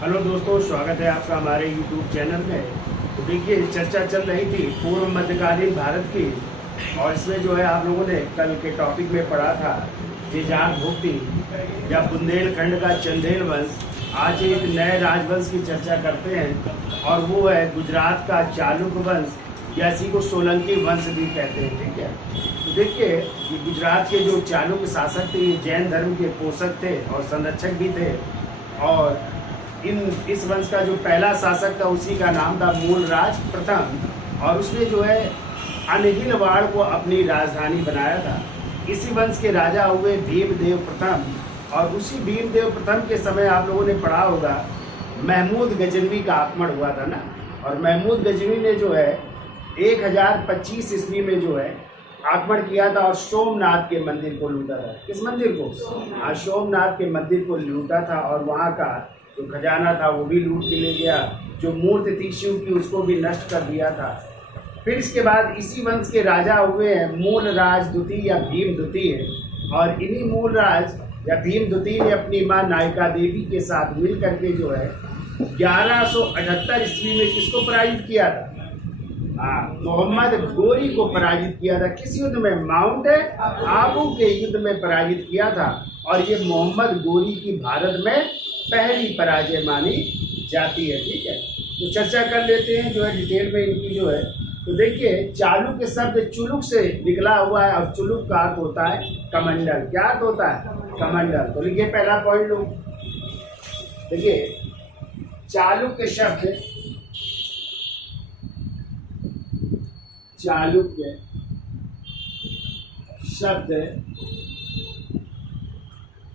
Hello दोस्तों, स्वागत है आपका हमारे YouTube चैनल में। तो देखिए, चर्चा चल रही थी पूर्व मध्यकालीन भारत की, और इसमें जो है आप लोगों ने कल के टॉपिक में पढ़ा था जेजाक भुक्ति या बुंदेलखंड का चंदेल वंश। आज एक नए राजवंश की चर्चा करते हैं और वो है गुजरात का चालुक्य वंश, या इसी को सोलंकी वंश भी कहते हैं। ठीक है, तो देखिए, ये गुजरात के जो चालुक्य शासक थे ये जैन धर्म के पोषक थे और संरक्षक भी थे। और इस वंश का जो पहला शासक था उसी का नाम था मूलराज प्रथम, और उसने जो है अनहिलवाड़ को अपनी राजधानी बनाया था। इसी वंश के राजा हुए भीमदेव प्रथम, और उसी भीमदेव प्रथम के समय आप लोगों ने पढ़ा होगा महमूद गजनवी का आक्रमण हुआ था ना। और महमूद गजनवी ने जो है 1025 ईस्वी में जो है आक्रमण किया था और सोमनाथ के मंदिर को लूटा था। किस मंदिर को? हाँ, सोमनाथ के मंदिर को लूटा था, और वहाँ का जो खजाना था वो भी लूट के ले गया। जो मूर्ति थी शिव की उसको भी नष्ट कर दिया था। फिर इसके बाद इसी वंश के राजा हुए हैं मूलराज द्वितीय या भीम द्वितीय, और इन्हीं मूलराज या भीम द्वितीय ने अपनी माँ नायका देवी के साथ मिल करके जो है 1178 ईस्वी में किसको पराजित किया था? मोहम्मद गोरी को पराजित किया था। किस युद्ध में? माउंट आबू के युद्ध में पराजित किया था, और ये मोहम्मद गोरी की भारत में पहली पराजय मानी जाती है। ठीक है, तो चर्चा कर लेते हैं जो है डिटेल में इनकी जो है। तो देखिए, चालुक्य शब्द चुलुक से निकला हुआ है, और चुलुक का अर्थ होता है कमंडल। क्या अर्थ होता है? कमंडल। तो लिखिए पहला पॉइंट लो। देखिए, चालुक्य शब्द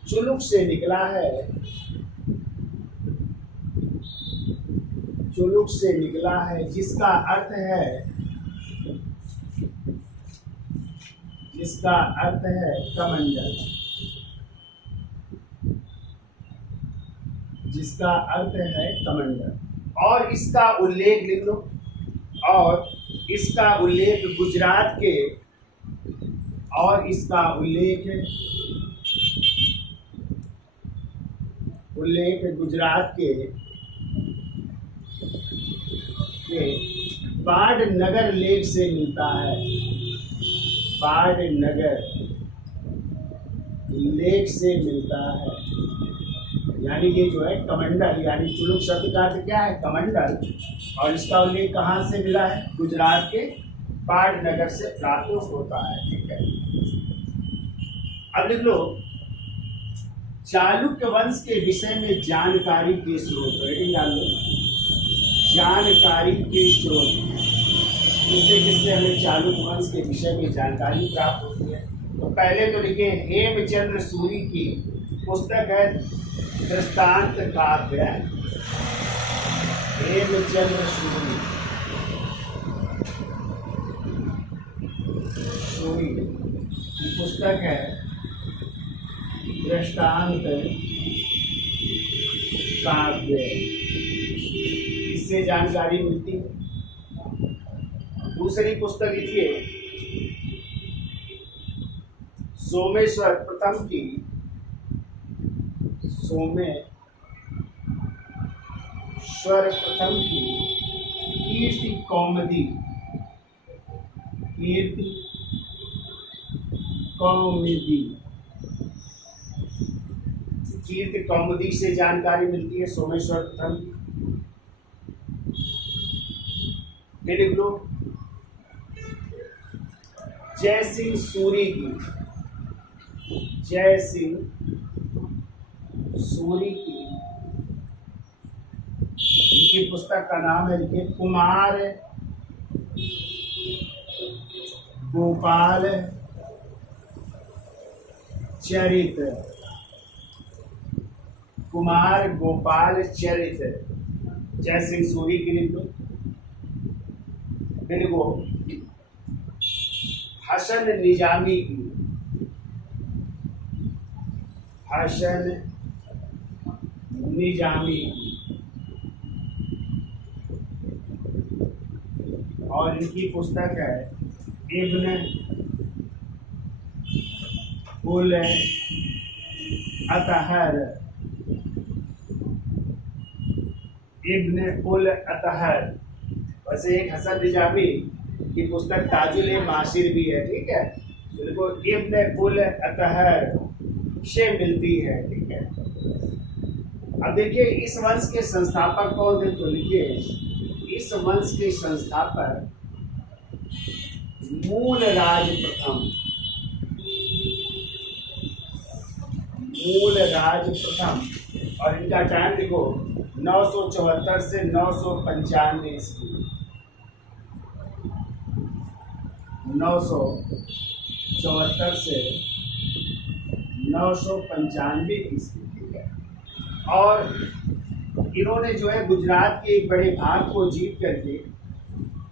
चुलुक से निकला है। चुलुक से निकला है, जिसका अर्थ है कमंडल। जिसका अर्थ है कमंडल, और इसका उल्लेख लिख लो। और इसका उल्लेख गुजरात के, और इसका उल्लेख गुजरात के बाढ़नगर लेक से मिलता है। बाढ़नगर लेक से मिलता है, यानी ये जो है कमंडल, यानी चुलुक शब्द का अर्थ क्या है? कमंडल। और इसका उल्लेख कहाँ से मिला है? गुजरात के बाढ़नगर से प्राप्त होता है। ठीक है, अब लिख लो चालुक्य वंश के विषय में जानकारी के स्रोत। रेडिंग डाल लो, जानकारी के स्रोत। किससे हमें चालुक्य वंश के विषय में जानकारी प्राप्त होती है? तो पहले तो लिखे हेमचंद्र सूरी की पुस्तक है दृष्टांत काव्य। हेमचंद्र सूरी की पुस्तक है दृष्टांत काव्य। इससे जानकारी मिलती है। दूसरी पुस्तक लिखिए सोमेश्वर प्रथम की, कीर्ति कौमुदी। कीर्ति कौमुदी से जानकारी मिलती है सोमेश्वर प्रथम की। फिर लिख लो जय सिंह सूरी की, इनकी पुस्तक का नाम है, लिखिए कुमार गोपाल चरित्र। कुमार गोपाल चरित्र जय सिंह सूरी की लिख लो। फिर वो हसन निजामी की, और इनकी पुस्तक है इब्न उल अतहर। इब्न उल अतहर, वैसे एक हसन निजामी की पुस्तक ताजुल माशिर भी है, ठीक है। बिल्कुल इब्न उल अतहर से मिलती है, ठीक है। अब देखिए इस वंश के संस्थापक कौन थे, तो लिखिए इस वंश के संस्थापक मूलराज प्रथम, मूलराज प्रथम, और इनका टाइम लिखो 974 से 995 ईस्वी, 974 से 995 ईस्वी, ठीक है। और इन्होंने जो है गुजरात के एक बड़े भाग को जीत करके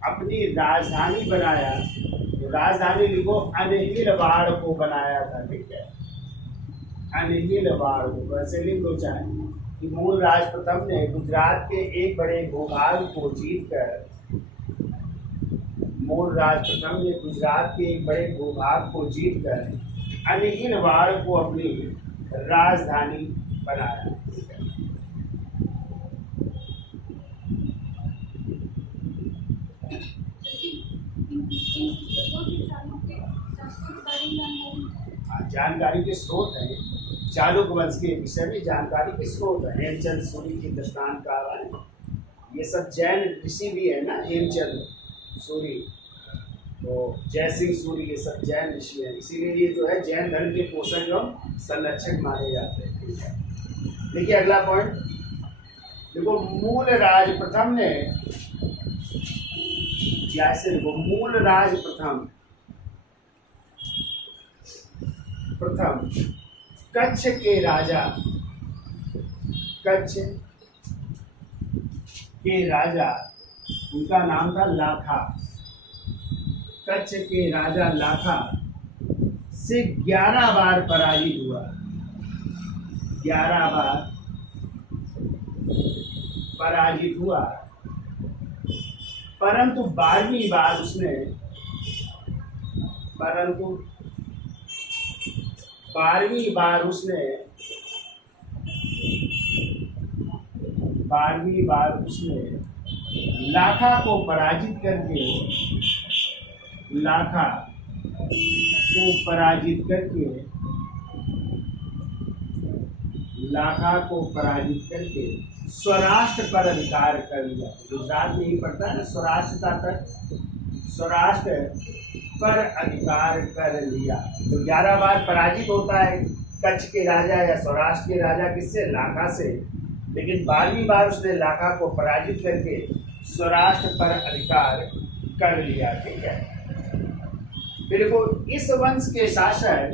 अपनी राजधानी बनाया, तो राजधानी लिखो अनहिलवाड़ को बनाया था, ठीक है। अनहिलवाड़ को वैसे लिख दो चाहे कि मूलराज प्रथम ने गुजरात के एक बड़े भूभाग को जीतकर, मूलराज प्रथम ने गुजरात के एक बड़े भूभाग को जीतकर अनहिलवाड़ को अपनी राजधानी बनाया। जानकारी के स्रोत हैं, चालुक्य वंश के विषय में जानकारी के स्रोत हैं। हेमचंद सूरी की दृष्टांत का है, ये सब जैन ऋषि भी है ना, हेमचंद सूरी, तो जयसिंह सूरी, ये सब जैन ऋषि हैं, इसीलिए ये जो है जैन धर्म के पोषक एवं संरक्षक माने जाते हैं, ठीक है। देखिए अगला पॉइंट देखो, मूलराज प्रथम ने जैसे मूलराज प्रथम कच्छ के राजा, कच्छ के राजा, उनका नाम था लाखा, कच्छ के राजा लाखा से 11 बार पराजित हुआ, 11 बार पराजित हुआ, परंतु 12वीं बार उसने, परंतु 12वीं बार उसने, 12वीं बार उसने लाखा को पराजित करके, लाखा को पराजित करके, लाखा को पराजित करके स्वराष्ट्र पर अधिकार कर लिया। गुजरात में ही पड़ता है ना स्वराष्ट्रता तक, स्वराष्ट्र पर अधिकार कर लिया। तो 11 बार पराजित होता है कच्छ के राजा या सौराष्ट्र के राजा, किससे, लाखा से, लेकिन 12वीं बार उसने लाखा को पराजित करके स्वराष्ट्र पर अधिकार कर लिया, ठीक है। फिर को इस वंश के शासक,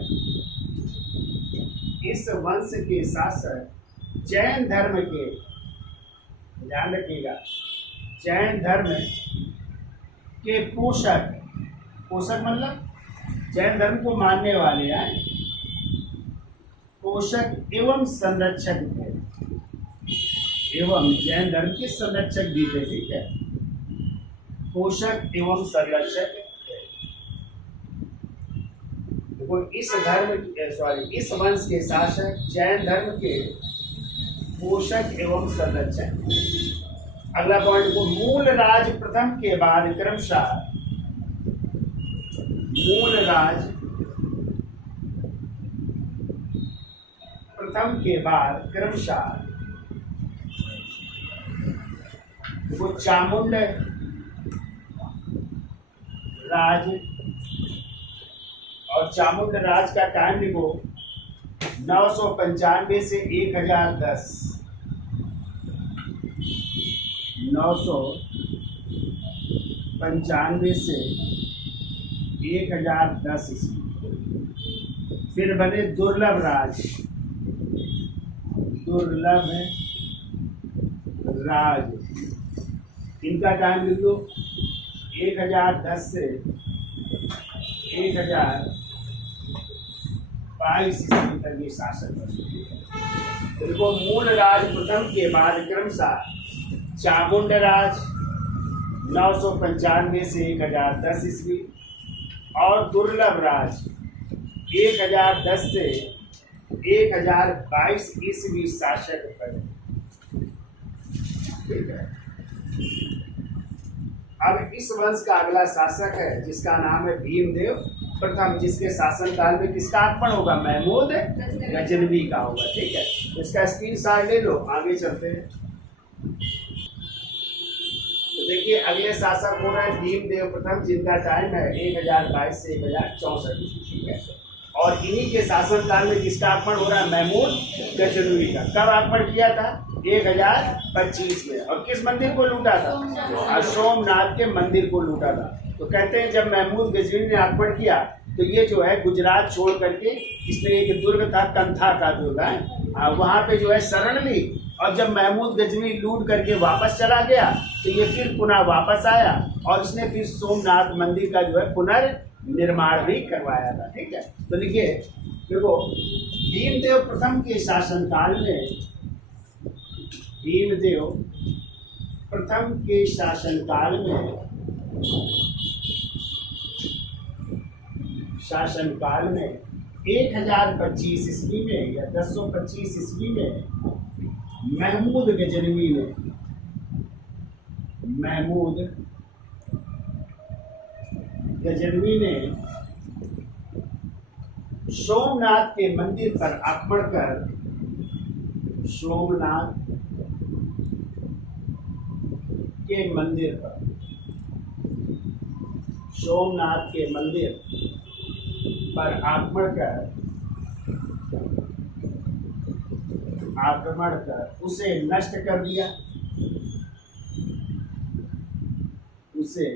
इस वंश के शासक जैन धर्म के, ध्यान रखिएगा, जैन धर्म के पोषक, पोषक मतलब जैन धर्म को मानने वाले हैं, पोषक एवं संरक्षक थे, एवं जैन धर्म के संरक्षक भी थे, ठीक है, पोषक एवं संरक्षक थे। देखो इस धर्म, इस वंश के शासक जैन धर्म के पोषक एवं संरक्षक। अगला पॉइंट को, मूलराज प्रथम के बाद क्रमशः, मूलराज प्रथम के बाद क्रमशः वो चामुंड राज, और चामुंड राज का टाइम लिखो 995 से 1010, 995 से 1010 ईस्वी। फिर बने दुर्लभ राज, दुर्लभ राज, इनका टाइम लिख लो 1010 से 1022 ईस्वी तक ये शासन बने। इनको मूल राज प्रथम के बाद क्रमशः चामुंड राज 995 से 1010 ईस्वी और दुर्लभ राज 1010 से 1022 ईस्वी शासक बने। ठीक है। अब इस वंश का अगला शासक है जिसका नाम है भीमदेव प्रथम, जिसके शासन काल में किसका आगमन होगा? महमूद गजनवी का होगा। ठीक है, इसका स्क्रीनशॉट ले लो, आगे चलते हैं। तो देखिए अगले शासक हो रहे हैं भीमदेव प्रथम, जिनका टाइम है 1022 से 1064। ठीक है, और इन्हीं के शासन काल में किसका आगमन हो रहा है? महमूद गजनवी का। कब आगमन किया था? 1025 में। और किस मंदिर को लूटा था? सोमनाथ के मंदिर को लूटा था। तो कहते हैं जब महमूद गजनवी ने आगमन किया तो ये जो है गुजरात छोड़ करके इसने एक दुर्ग था, कंथा का दुर्ग है, वहाँ पे जो है शरण ली। और जब महमूद गजनवी लूट करके वापस चला गया तो ये फिर पुनः वापस आया और इसने फिर सोमनाथ मंदिर का जो है पुनर्निर्माण भी करवाया था। ठीक है, तो लिखिए देखो भीमदेव प्रथम के शासनकाल में, भीमदेव प्रथम के शासनकाल में शासनकाल में 1025 ईस्वी में या 1025 ईस्वी में महमूद गजनवी ने, महमूद गजनवी ने सोमनाथ के मंदिर पर आक्रमण कर, सोमनाथ के मंदिर पर, सोमनाथ के मंदिर पर आक्रमण कर उसे नष्ट कर दिया, उसे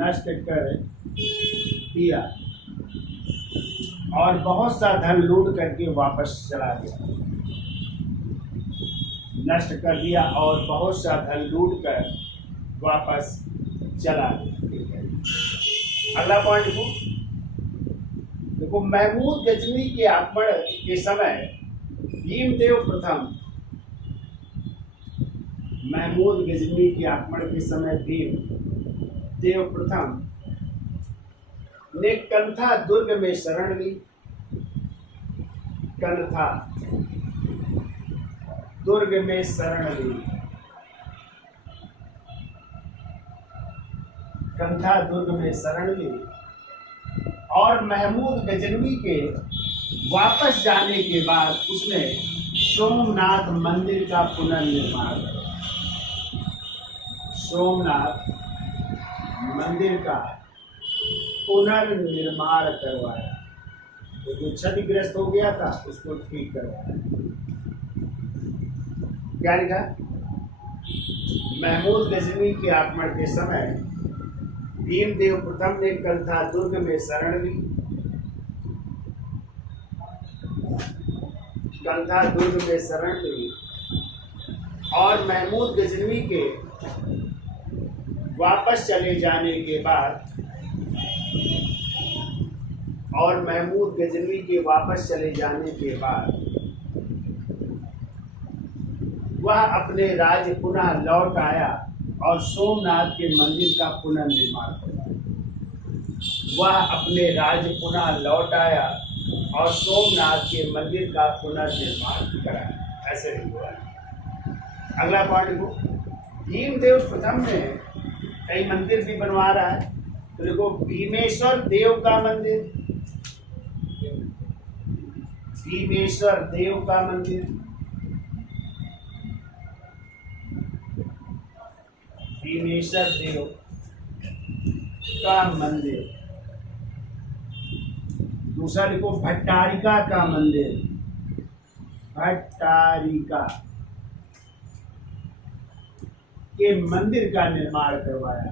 नष्ट कर दिया और बहुत सा धन लूट करके वापस चला गया। नष्ट कर दिया और बहुत सा धन लूट कर वापस चला गया। अगला पॉइंट देखो, महमूद गजनवी के आक्रमण के समय भीमदेव प्रथम, महमूद गजनवी के आक्रमण के समय भीमदेव प्रथम ने कंथा दुर्ग में शरण ली, कंथा दुर्ग में शरण ली, कंथा दुर्ग में शरण ली और महमूद गजनवी के वापस जाने के बाद उसने सोमनाथ मंदिर का पुनर्निर्माण किया, सोमनाथ मंदिर का पुनर्निर्माण करवाया। तो जो क्षतिग्रस्त हो गया था उसको ठीक करवाया। क्या लिखा? महमूद गजनवी के आक्रमण के समय भीमदेव प्रथम ने कंथा दुर्ग में शरण ली, कंथा दुर्ग में शरण ली और महमूद गजनवी के वापस चले जाने के बाद, और महमूद गजनवी के वापस चले जाने के बाद वह अपने राज्य पुनः लौट आया और सोमनाथ के मंदिर का पुनर्निर्माण कराया। वह अपने राज्य पुनः लौट आया और सोमनाथ के मंदिर का पुनर्निर्माण कराया। ऐसे नहीं हुआ। अगला पॉइंट को, भीमदेव प्रथम ने कई मंदिर भी बनवा रहा है। तो देखो भीमेश्वर देव का मंदिर, भीमेश्वर देव का मंदिर, भीमेश्वर देव का मंदिर। दूसरा लिखो भट्टारिका का मंदिर, भट्टारिका के मंदिर का निर्माण करवाया,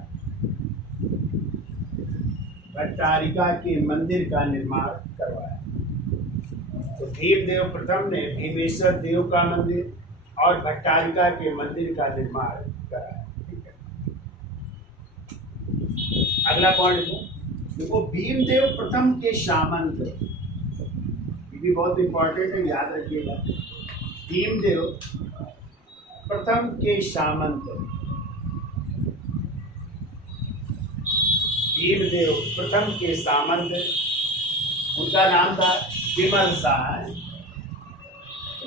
भट्टारिका के मंदिर का निर्माण करवाया। तो भीमदेव प्रथम ने भीमेश्वर देव का मंदिर और भट्टारिका के मंदिर का निर्माण कराया। अगला पॉइंट देखो, भीमदेव प्रथम के सामंत, ये भी बहुत इंपॉर्टेंट है, याद रखिएगा। भीमदेव प्रथम के सामंत, भीमदेव प्रथम के सामंत, उनका नाम था विमल शाह।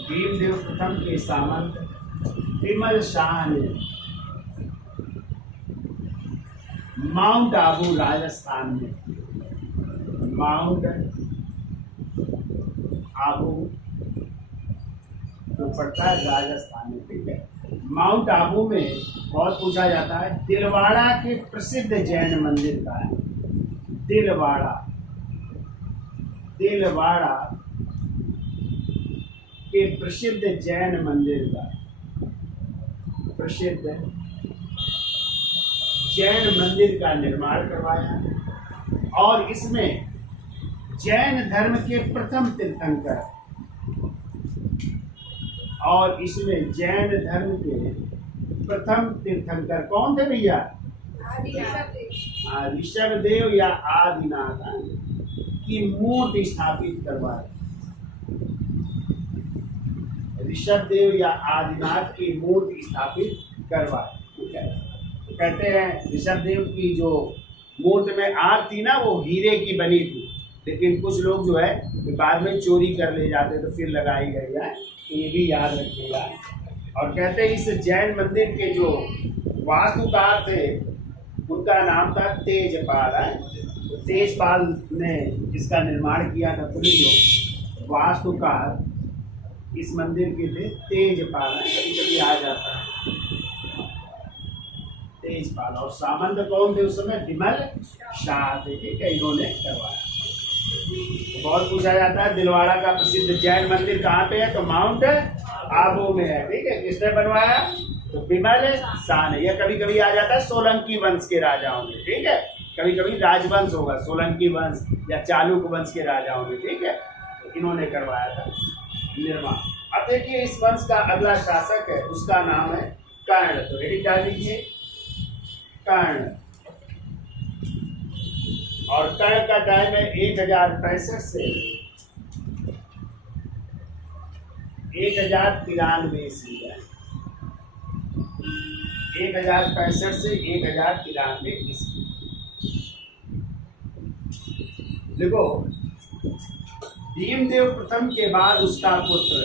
भीमदेव प्रथम के सामंत विमल शान, माउंट आबू राजस्थान में, माउंट आबू तो पड़ता है राजस्थान में, ठीक है। माउंट आबू में बहुत पूछा जाता है, दिलवाड़ा के प्रसिद्ध जैन मंदिर का है। दिलवाड़ा, दिलवाड़ा के प्रसिद्ध जैन मंदिर का, प्रसिद्ध जैन मंदिर का निर्माण करवाया और इसमें जैन धर्म के प्रथम तीर्थंकर, और इसमें जैन धर्म के प्रथम तीर्थंकर कौन थे भैया? ऋषभदेव या आदिनाथ की मूर्ति स्थापित करवाए। ऋषभदेव या आदिनाथ की मूर्ति स्थापित करवाए, ठीक है। तो कहते हैं ऋषभदेव की जो मूर्ति में आग थी ना, वो हीरे की बनी थी, लेकिन कुछ लोग जो है बाद में चोरी कर ले जाते तो फिर लगाई गई है, तो ये भी याद रखिएगा। और कहते हैं इस जैन मंदिर के जो वास्तुकार थे उनका नाम था तेजपाल है। तो तेजपाल ने इसका निर्माण किया था। पूरी जो वास्तुकार इस मंदिर के थे तेजपाल है, कभी कभी आ जाता है तेजपाल। और सामंत कौन थे उस समय? विमल शाह थे, ठीक है, इन्होंने करवाया। बहुत पूछा जाता है दिलवाड़ा का प्रसिद्ध जैन मंदिर कहाँ पे है? तो माउंट आबू में है, ठीक है। किसने बनवाया? तो विमल शाह ने। यह कभी कभी आ जाता है सोलंकी वंश के राजाओं में, ठीक है। कभी कभी राजवंश होगा, सोलंकी वंश या चालुक्य वंश के राजाओं में, ठीक है। तो इन्होंने करवाया था निर्माण। अब देखिए इस वंश का अगला शासक है, उसका नाम है कर्ण। तो रेडी डाल दीजिए कर्ण। और कर्ण का टाइम है 1065 से 1093 ईस्वी है। 1065 से 1093 ईस्वी। देखो भीमदेव प्रथम के बाद उसका पुत्र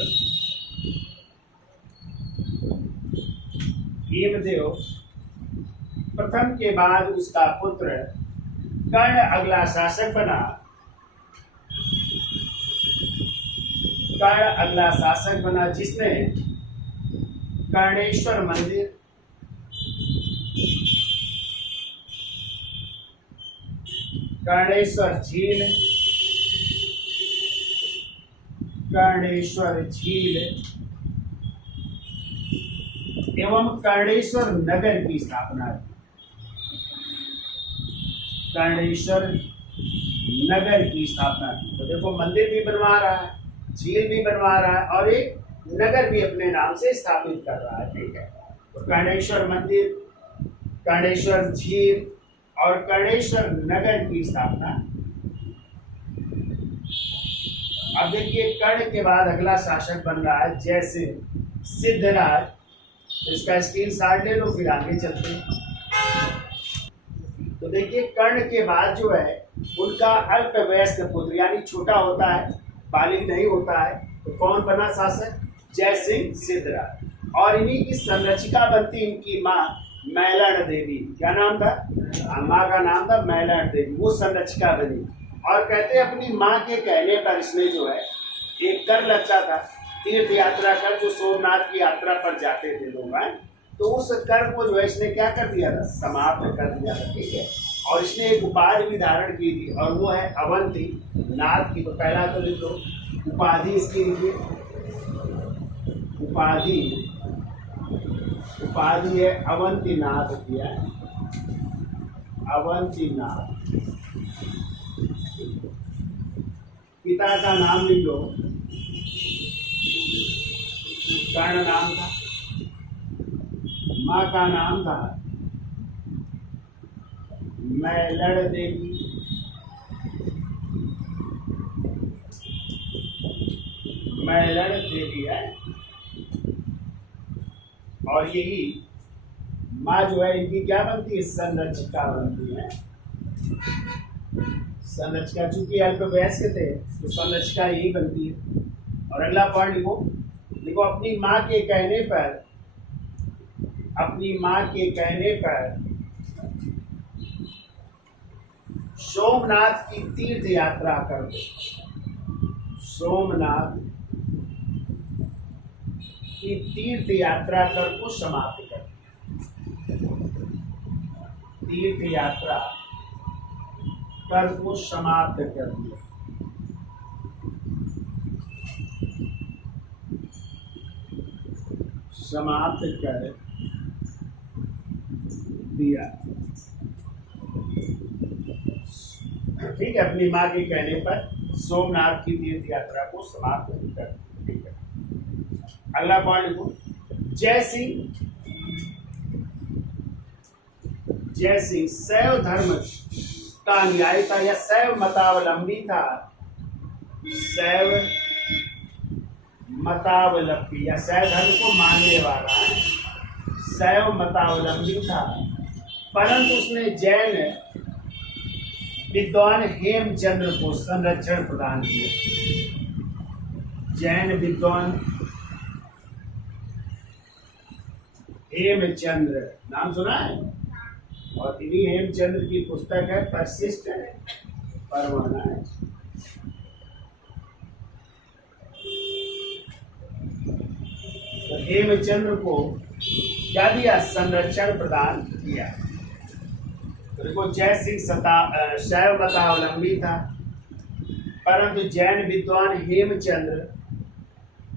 भीमदेव प्रथम के बाद उसका पुत्र कर्ण अगला शासक बना। कर्ण अगला शासक बना जिसने कर्णेश्वर मंदिर, कर्णेश्वर झील, कर्णेश्वर झील एवं कर्णेश्वर नगर की स्थापना की। कर्णेश्वर नगर की स्थापना की। तो देखो मंदिर भी बनवा रहा है, झील भी बनवा रहा है और एक नगर भी अपने नाम से स्थापित कर रहा है, ठीक है। तो कर्णेश्वर मंदिर, कर्णेश्वर झील और कर्णेश्वर नगर की स्थापना। अब देखिए कर्ण के बाद अगला शासक बन रहा है जयसिंह सिद्धराज। तो इसका स्क्रीन शॉट ले लो, फिर आगे चलते हैं। तो देखिए कर्ण के बाद जो है उनका अल्पवयस्क पुत्र, यानी छोटा होता है, बालिग नहीं होता है, तो कौन बना शासक? जयसिंह सिद्धराज। और इन्हीं की संरक्षिका बनती इनकी माँ मैलण देवी। क्या नाम था? माँ का नाम था मैलण देवी, वो संरक्षिका बनी। और कहते हैं अपनी माँ के कहने पर इसने जो है एक कर लगता था, तीर्थ यात्रा कर, जो सोमनाथ की यात्रा पर जाते थे लोग हैं, तो उस कर को जो है इसने क्या कर दिया था? समाप्त कर दिया था, ठीक है। और इसने एक उपाधि भी धारण की थी और वो है अवंती नाथ की। तो पहला तो लिख लो उपाधि इसकी लिखिए, उपाधि, उपाधि है अवंती नाथ की है, अवंती नाथ। पिता का नाम लिख लो, कर्ण नाम था। माँ का नाम था मैलण देवी। मैलण देवी है। और यही माँ जो है इनकी क्या बनती है? संरक्षिका बनती है। संरक्षिका, चूंकि अल्पवयस्क थे तो संरक्षिका यही बनती है। और अगला पॉइंट लिखो, देखो अपनी माँ के कहने पर अपनी माँ के कहने पर सोमनाथ की तीर्थ यात्रा कर दो। सोमनाथ की तीर्थ यात्रा कर को समाप्त कर दो। तीर्थ यात्रा कर को समाप्त कर दिया। समाप्त कर दिया। ठीक है, अपनी माँ के कहने पर सोमनाथ की तीर्थ यात्रा को समाप्त कर। ठीक है, अगला पॉइंट लिखो। जय सिंह शैव धर्म का अनुयायी था या शैव मतावलंबी था। शैव मतावलंबी या शैव धर्म को मानने वाला है, शैव मतावलंबी था, परंतु उसने जैन विद्वान हेमचंद्र को संरक्षण प्रदान किया। जैन विद्वान हेमचंद्र नाम सुना है, और इन्हीं हेमचंद्र की पुस्तक है परिशिष्ट परवाना है। तो हेमचंद्र को क्या दिया? संरक्षण प्रदान किया। देखो, जय सिंह शैव मतावलंबी था, परंतु जैन विद्वान हेमचंद्र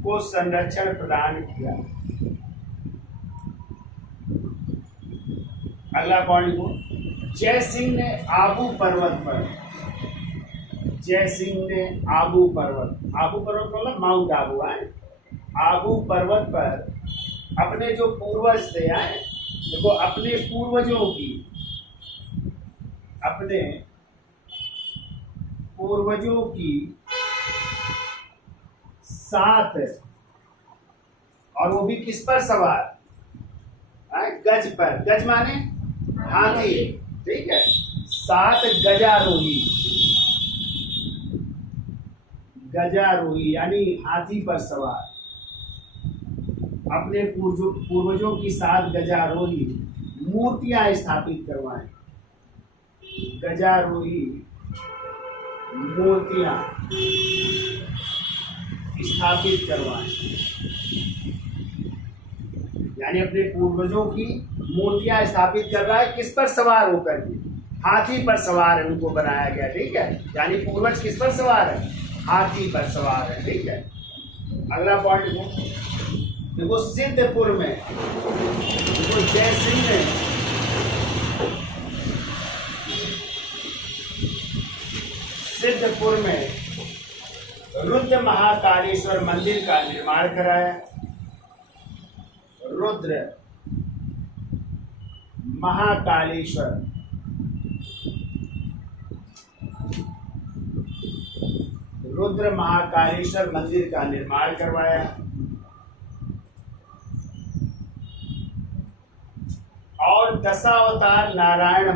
को संरक्षण प्रदान किया। अगला पॉइंट को, जय सिंह ने आबू पर्वत मतलब माउंट आबू है, आबू पर्वत पर अपने जो पूर्वज थे आए, देखो अपने पूर्वजों की साथ, और वो भी किस पर सवार? गज पर। गज माने हाथी, ठीक है, 7 गजारोही यानी हाथी पर सवार अपने पूर्वजों की 7 गजारोही मूर्तियां स्थापित करवाएं। गजारोही मूर्तियां स्थापित करवाएं, यानी अपने पूर्वजों की मूर्तियां स्थापित कर रहा है। किस पर सवार होकर के? हाथी पर सवार है, उनको बनाया गया। ठीक है, यानी पूर्वज किस पर सवार है? हाथी पर सवार है। ठीक है, अगला पॉइंट देखो, सिद्धपुर में देखो जय सिंह ने सिद्धपुर में रुद्र महाकालेश्वर मंदिर का निर्माण कराया। रुद्र महाकालेश्वर मंदिर का निर्माण करवाया, और दशावतार नारायण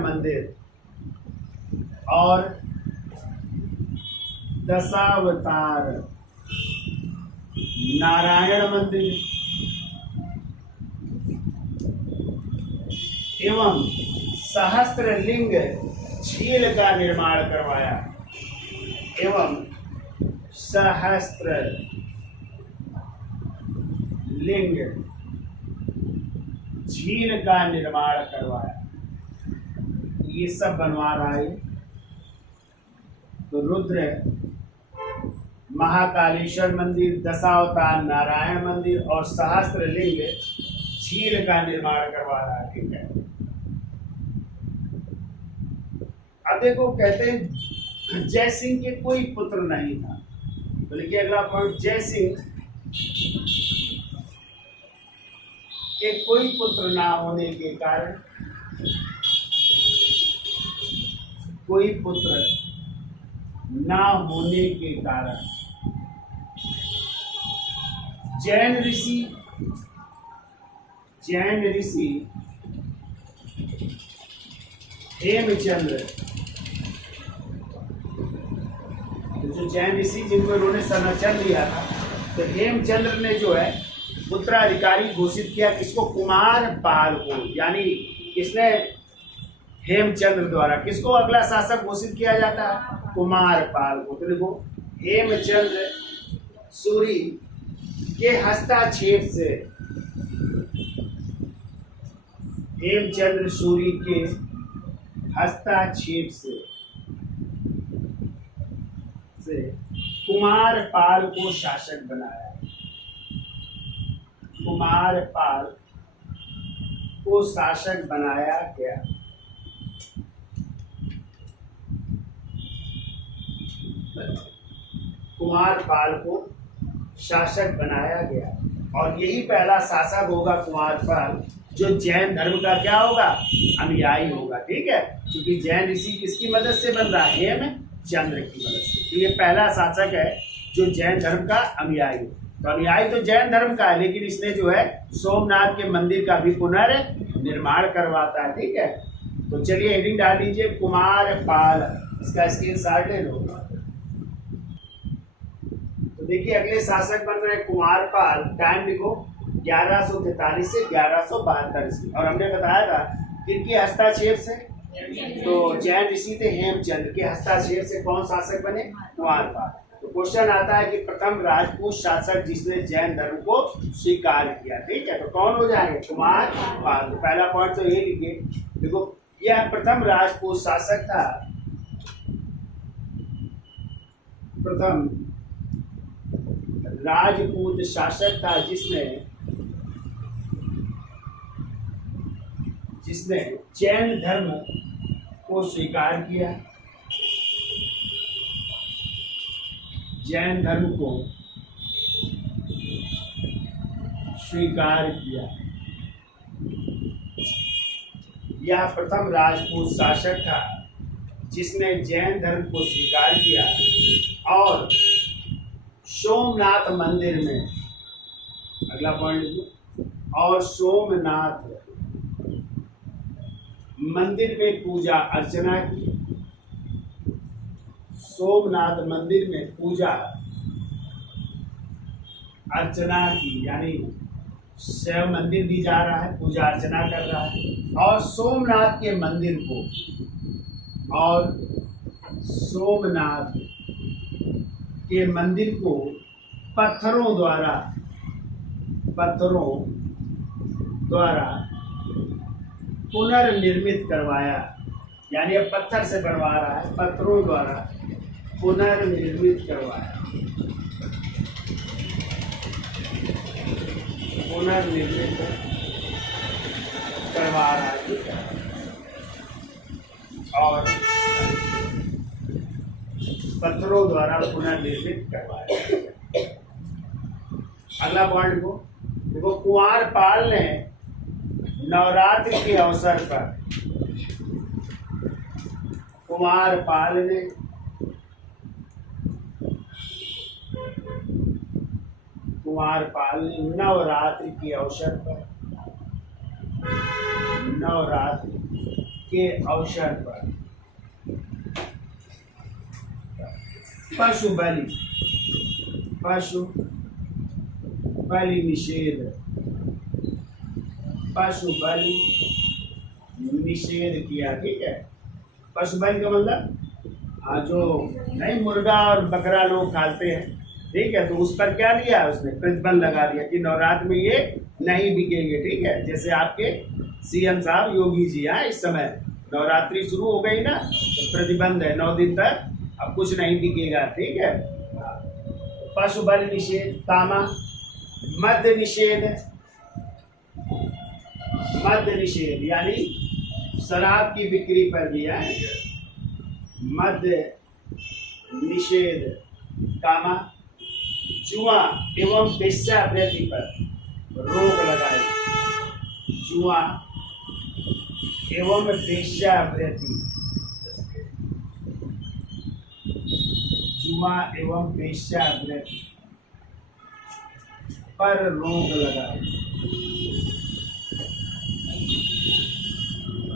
मंदिर एवं सहस्त्रलिंग झील का निर्माण करवाया। ये सब बनवा रहा है। तो रुद्र महाकालेश्वर मंदिर, दशावतार नारायण मंदिर और सहस्त्रलिंग झील का निर्माण करवा रहा है। ठीक है, अब देखो कहते हैं जय सिंह के कोई पुत्र नहीं था। तो लिखिए अगला पॉइंट, जय सिंह के कोई पुत्र ना होने के कारण, जैन ऋषि हेमचंद्र, तो जो जैन ऋषि जिनको इन्होंने संरक्षण दिया था, तो हेमचंद्र ने जो है उत्तराधिकारी घोषित किया किसको? कुमार पाल को। यानी किसने? हेमचंद्र द्वारा। किसको अगला शासक घोषित किया जाता है? कुमार पाल को। तो देखो, हेमचंद्र सूरी के हस्तक्षेप से, हेमचंद्र सूरी के हस्तक्षेप से कुमार पाल को शासक बनाया। कुमार पाल को शासक बनाया गया। कुमार पाल को शासक बनाया गया और यही पहला शासक होगा कुमार पाल जो जैन धर्म का क्या होगा? अनुयायी होगा। ठीक है, क्योंकि जैन ऋषि किसकी मदद से बन रहा है? हेमचंद्र की मदद से। तो ये पहला शासक है जो जैन धर्म का अनुयायी हो। तो अनुयायी तो जैन धर्म का है, लेकिन इसने जो है सोमनाथ के मंदिर का भी पुनर्निर्माण करवाता है। ठीक है, तो चलिए हेडिंग डाल दीजिए कुमार पाल। इसका स्क्रीनशॉट ले लो। तो देखिए अगले शासक बन रहे कुमार पाल। टाइम लिखो 1143 से 1172 ईस्वी। और हमने बताया था किनके हस्तक्षेप से? तो जैन ऋषि थे हेमचंद्र के हस्तक्षेप से कौन शासक बने? कुमार पाल। तो क्वेश्चन आता है कि प्रथम राजपूत शासक जिसने जैन धर्म को स्वीकार किया। ठीक है, तो कौन हो जाएंगे? कुमार पाल। तो पहला पॉइंट तो ये लिखिए। देखो, यह प्रथम राजपूत शासक था। प्रथम राजपूत शासक था जिसने जैन धर्म को स्वीकार किया। जैन धर्म को स्वीकार किया। यह प्रथम राजपूत शासक था जिसने जैन धर्म को स्वीकार किया और सोमनाथ मंदिर में, अगला पॉइंट लिखो, और सोमनाथ मंदिर में पूजा अर्चना की। सोमनाथ मंदिर में पूजा अर्चना की, यानी शिव मंदिर भी जा रहा है, पूजा अर्चना कर रहा है। और सोमनाथ के मंदिर को, और सोमनाथ के मंदिर को पत्थरों द्वारा पुनर्निर्मित करवाया। यानी अब पत्थर से बनवा रहा है, पत्थरों द्वारा पुनर्निर्मित करवाया। पुनर्निर्मित करवा रहा है और पत्थरों द्वारा पुनर्निर्मित करवाया। अगला पॉइंट को देखो, कुमार पाल ने नवरात्रि के अवसर पर, कुमार पाल ने नवरात्रि के अवसर पर, पशु बलि निषेध किया। ठीक है, पशु बलि का मतलब जो नहीं मुर्गा और बकरा लोग खाते हैं। ठीक है, तो उस पर क्या लिया? उसने प्रतिबंध लगा दिया कि नवरात्र में ये नहीं बिकेंगे। ठीक है, जैसे आपके सीएम साहब योगी जी हैं, इस समय नवरात्रि शुरू हो गई ना, तो प्रतिबंध है 9 दिन तक, अब कुछ नहीं बिकेगा। ठीक है, पशु बलि निषेध। तामा मद्य निषेध, यानी शराब की बिक्री पर भी है मद्य निषेध। कामा जुआ एवं वेश्यावृत्ति पर रोक लगाई। जुआ एवं वेश्यावृत्ति, जुआ एवं वेश्यावृत्ति पर रोक लगाई।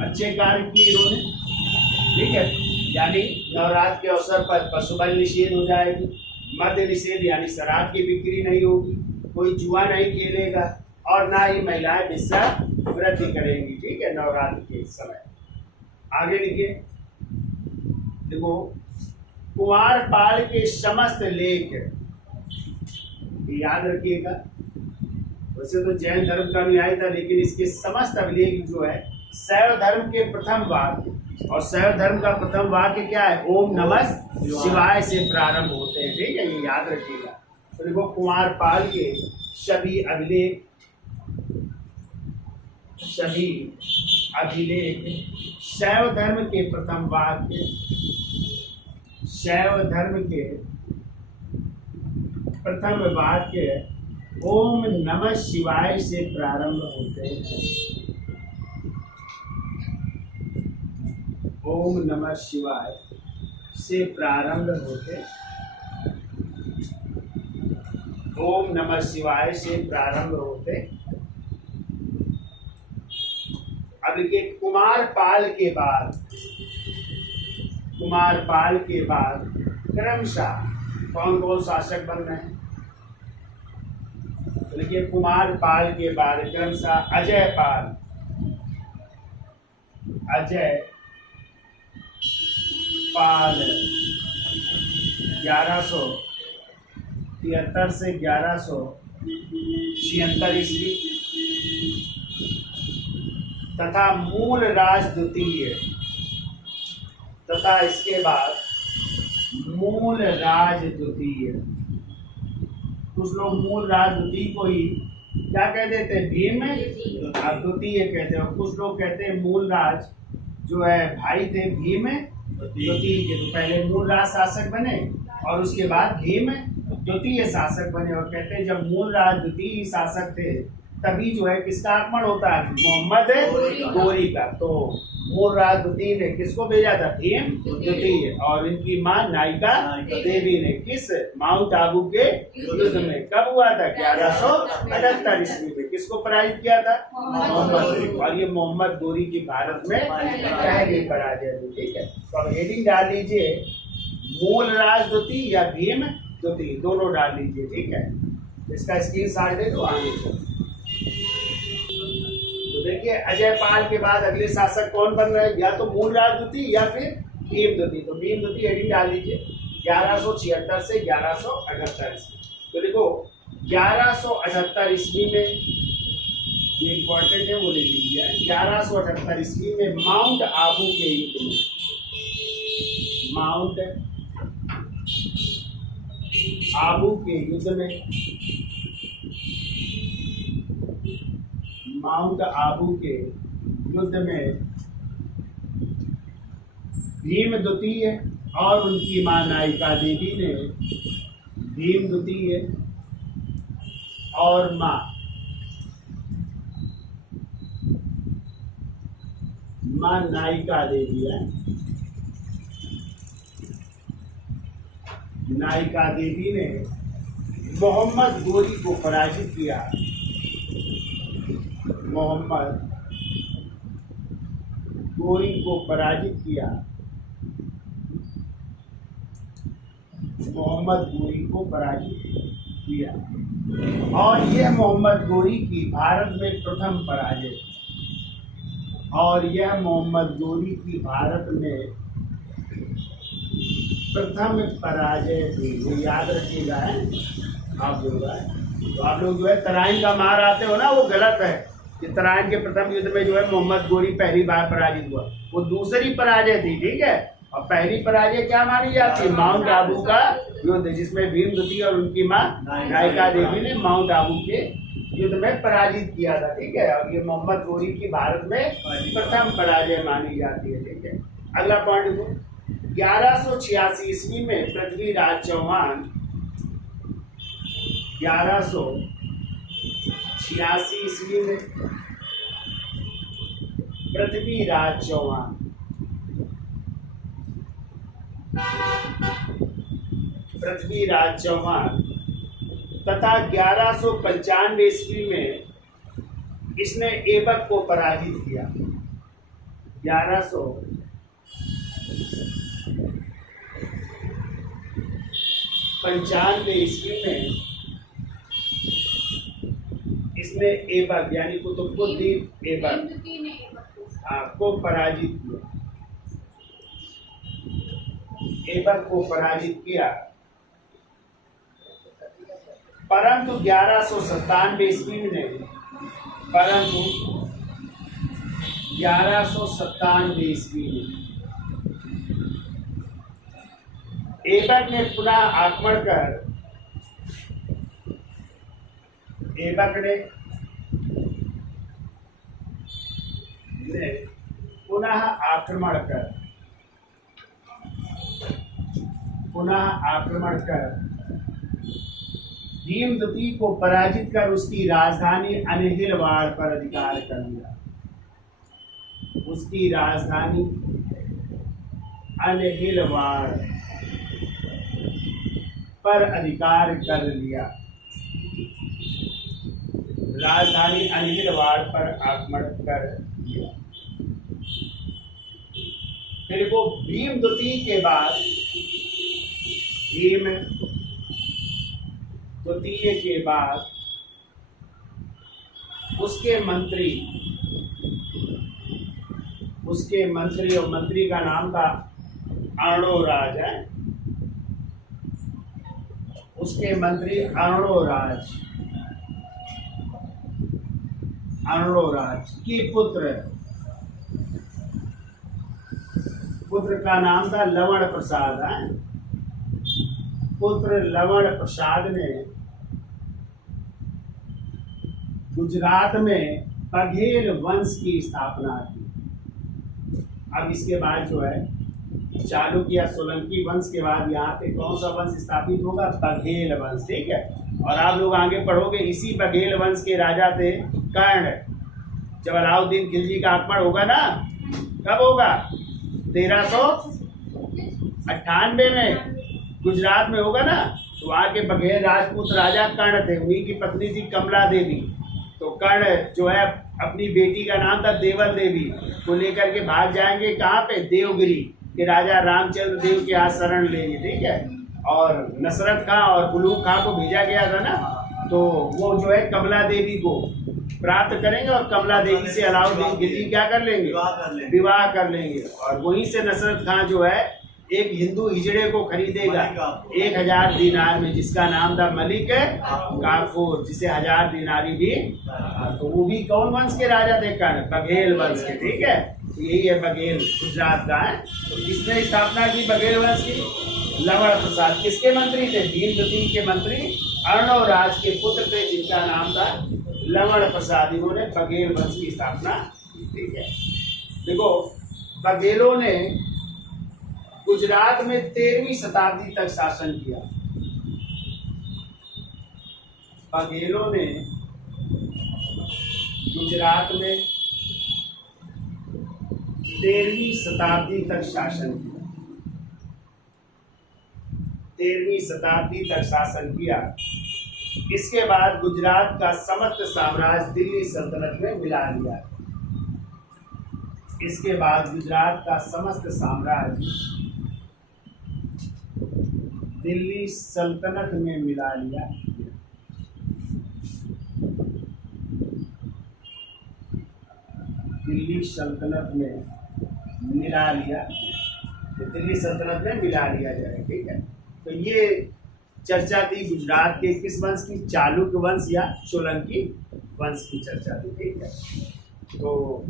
अच्छे कार्य किए इन्होंने। ठीक है, यानी नवरात्र के अवसर पर पशु बलि निषेध हो जाएगी, मद्य निषेध यानी शराब की बिक्री नहीं होगी, कोई जुआ नहीं खेलेगा और ना ही महिलाएं वृद्धि करेंगी, ठीक है, नवरात्र के समय। आगे लिखिए, देखो कुमार पाल के समस्त लेख, याद रखिएगा, वैसे तो जैन धर्म का अनुयायी था लेकिन इसके समस्त अभिलेख जो है शैव धर्म के प्रथम वाक्य, और शैव धर्म का प्रथम वाक्य क्या है, ओम नमः शिवाय से प्रारंभ होते हैं, ठीक है, ये याद रखिएगा। तो देखो कुमार पाल के सभी अभिलेख शैव धर्म के प्रथम वाक्य, शैव धर्म के प्रथम वाक्य ओम नमः शिवाय से प्रारंभ होते हैं। ओम नमः शिवाय से प्रारंभ होते, ओम नमः शिवाय से प्रारंभ होते। अब देखिए कुमार पाल के बाद क्रमशः कौन कौन शासक बन रहे हैं, तो देखिए कुमार पाल के बाद क्रमशः अजय पाल, अजय पाल 1173 से 1176 ईस्वी, तथा मूल राज द्वितीय, तथा इसके बाद मूल राज द्वितीय। कुछ लोग मूल राज द्वितीय को ही क्या कहते थे, भीम द्वितीय कहते हैं, और कुछ लोग कहते हैं मूल राज जो है भाई थे भीम द्वितीय के, तो पहले मूल राज शासक बने और उसके बाद भीम द्वितीय शासक बने, और कहते हैं जब मूल राज द्वितीय शासक थे तभी जो है किसका आगमन होता है, मोहम्मद गोरी का। तो मूल राज द्वितीय ने किसको भेजा था, भीम द्वितीय, और इनकी मां नायिका देवी ने किस माउंट आबू के युद्ध में, कब हुआ था, 1178 ईस्वी में, किसको पराजित किया था, मोहम्मद, और ये मोहम्मद गोरी की भारत में पहली पराजय थी, ठीक है। तो अब हेडिंग डाल लीजिए मूल राज द्वितीय या भीम द्वितीय, दोनों डाल लीजिए, ठीक है। इसका स्क्रीनशॉट दे दो आगे। तो देखिए अजय पाल के बाद अगले शासक कौन बन रहे हैं, या तो मूल राज द्वितीय या फिर भीम द्वितीय। तो भीम द्वितीय हेडिंग डाल लीजिए 1176 से 1178 ईस्वी। तो देखो 1178 ईस्वी में जो इम्पोर्टेंट है वो ले लीजिए, 1178 ईस्वी में माउंट आबू के युद्ध में, माउंट आबू के युद्ध में, माउंट आबू के युद्ध में भीम द्वितीय और उनकी मां नायिका देवी ने, भीम द्वितीय और मां नायिका देवी है, नायिका देवी ने मोहम्मद गोरी को पराजित किया, मोहम्मद गोरी को पराजित किया, मोहम्मद गोरी को पराजित किया, और यह मोहम्मद गोरी की भारत में प्रथम पराजय, और यह मोहम्मद गोरी की भारत में प्रथम पराजय थी, वो याद रखिएगा है आप लोग। तो आप लोग जो है तराइन का मार आते हो ना, वो गलत है कि तराइन के प्रथम युद्ध में जो है मोहम्मद गोरी पहली बार पराजित हुआ, वो दूसरी पराजय थी, ठीक है। और पहली पराजय क्या मानी जाती है, माउंट आबू का युद्ध, जिसमें भीम द्वितीय और उनकी मां नायिका देवी ने माउंट आबू के युद्ध में पराजित किया था, ठीक है। और ये मोहम्मद गोरी की भारत में प्रथम पराजय मानी जाती है, ठीक है। अगला पॉइंट देखो 1186 ईस्वी में पृथ्वीराज चौहान, 1186 ईस्वी में पृथ्वीराज चौहान, पृथ्वीराज चौहान तथा 1195 ईस्वी में इसने ऐबक को पराजित किया। 1195 ईस्वी में इसमें ऐबक यानी कुतुबुद्दीन ऐबक को पराजित किया, ऐबक को पराजित किया। परंतु 1197 ईस्वी में परंतु 1197 ईस्वी में ऐबक ने पुनः आक्रमण कर ऐबक ने पुनः आक्रमण कर भीम द्वितीय को पराजित कर उसकी राजधानी अनहिलवाड़ पर अधिकार कर लिया, उसकी राजधानी अनहिलवाड़ पर अधिकार कर लिया, राजधानी अनहिलवाड़ पर आक्रमण कर लिया। फिर वो भीम द्वितीय के बाद भीम द्वितीय के बाद उसके मंत्री और मंत्री का नाम था अर्णोराज है, उसके मंत्री अर्णोराज की पुत्र का नाम था लवण प्रसाद है। पुत्र लवण प्रसाद ने गुजरात में बघेल वंश की स्थापना की। अब इसके बाद जो है चालुक्य सोलंकी वंश के बाद यहाँ पे कौन सा वंश स्थापित होगा? बघेल वंश, ठीक है। और आप लोग आगे पढ़ोगे इसी बघेल वंश के राजा थे कर्ण। जब अलाउद्दीन खिलजी का आक्रमण होगा ना, कब होगा? 1398 में गुजरात में होगा ना, तो वहाँ के बघेल राजपूत राजा कर्ण थे, उन्हीं की पत्नी थी कमला देवी। तो कर्ण जो है अपनी बेटी का नाम था देवल देवी को लेकर के भाग जाएंगे कहाँ पे? देवगिरी के राजा रामचंद्र देव के यहाँ शरण लेंगे, ठीक है। और नसरत खां और बुलूक खां को भेजा गया था ना, तो वो जो है कमला देवी को प्राप्त करेंगे और कमला देवी से अलाउद्दीन खिलजी क्या कर लेंगे? विवाह कर लेंगे। और वहीं से नसरत खां जो है एक हिंदू हिजड़े को खरीदेगा 1000 दीनार में, जिसका नाम था मलिक काफूर, जिसे 1000 दीनारी भी। तो वो भी कौन वंश के राजा थे? कर्ण, बघेल वंश के, ठीक है। तो यही है बघेल, गुजरात का है। तो किसने स्थापना की बघेल वंश की? लवण प्रसाद। किसके मंत्री थे? भीम द्वितीय के मंत्री अर्णोराज के पुत्र थे, जिनका नाम था लवण प्रसाद। इन्होंने बघेल वंश की स्थापना की, ठीक है। देखो बघेलों ने गुजरात में 13वीं शताब्दी तक शासन किया। बघेलों ने गुजरात में 13वीं शताब्दी तक शासन किया। 13वीं शताब्दी तक शासन किया। इसके बाद गुजरात का समस्त साम्राज्य दिल्ली सल्तनत में मिला लिया। इसके बाद गुजरात का समस्त साम्राज्य दिल्ली सल्तनत में मिला लिया। दिल्ली सल्तनत में मिला लिया, तो दिल्ली सल्तनत में मिला लिया जाए, ठीक है। तो ये चर्चा थी गुजरात के किस वंश की? चालुक्य वंश या सोलंकी वंश की चर्चा थी, ठीक है। तो